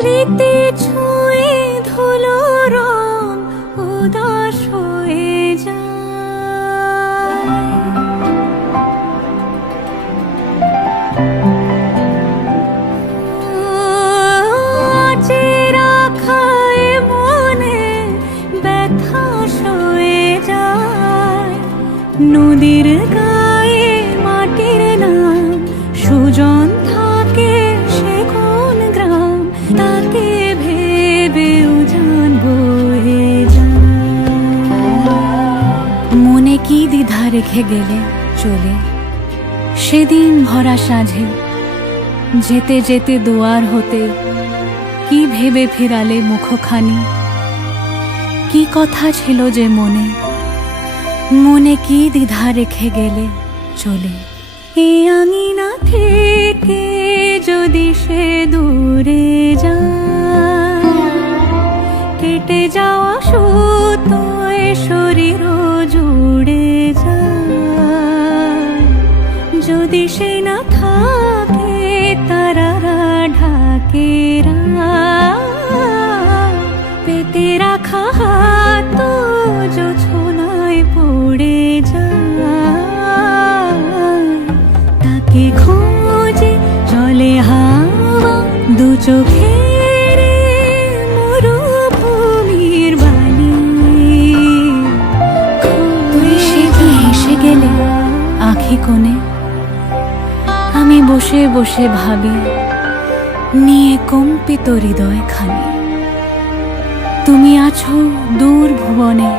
স্মৃতি ছুঁয়ে ধুলো রং উদাস হয়ে যায়। চেরা খায় মনে ব্যথা সয়ে যায়। নদীর গায়ে মাটির নাম সুজন থাকে সে কোন গ্রাম, তাকে ভেবে উজান বয়ে যায়। মনে কি দ্বিধা রেখে গেলে চলে সেদিন ভরা সাঁঝে, যেতে যেতে দুয়ার হতে কি ভেবে ফিরালে মুখখানি। কি কথা ছিল যে মনে, মনে কি দ্বিধা রেখে গেলে চলে। এই আঙিনা থেকে যদি সে দূরে যায়, কেটে যাওয়া সুতোয় শরীর জুড়ে যায়। যদি সে না থাকে তারারা ঢাকে রাত, পেতে রাখা হাত জোছনায় পড়ে যায়। তাকে খোঁজে চলে হাওয়া দু চোখের মরুভূমির বালি। তুই সেদিন এসে গেলে আঁখি কোণে, আমি বসে বসে ভাবি নিয়ে কম্পিত হৃদয় খানি। তুমি আছো দূর ভুবনে,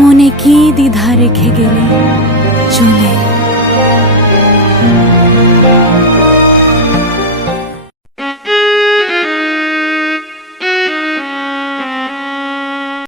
মনে কি দ্বিধা রেখে গেলে চলে।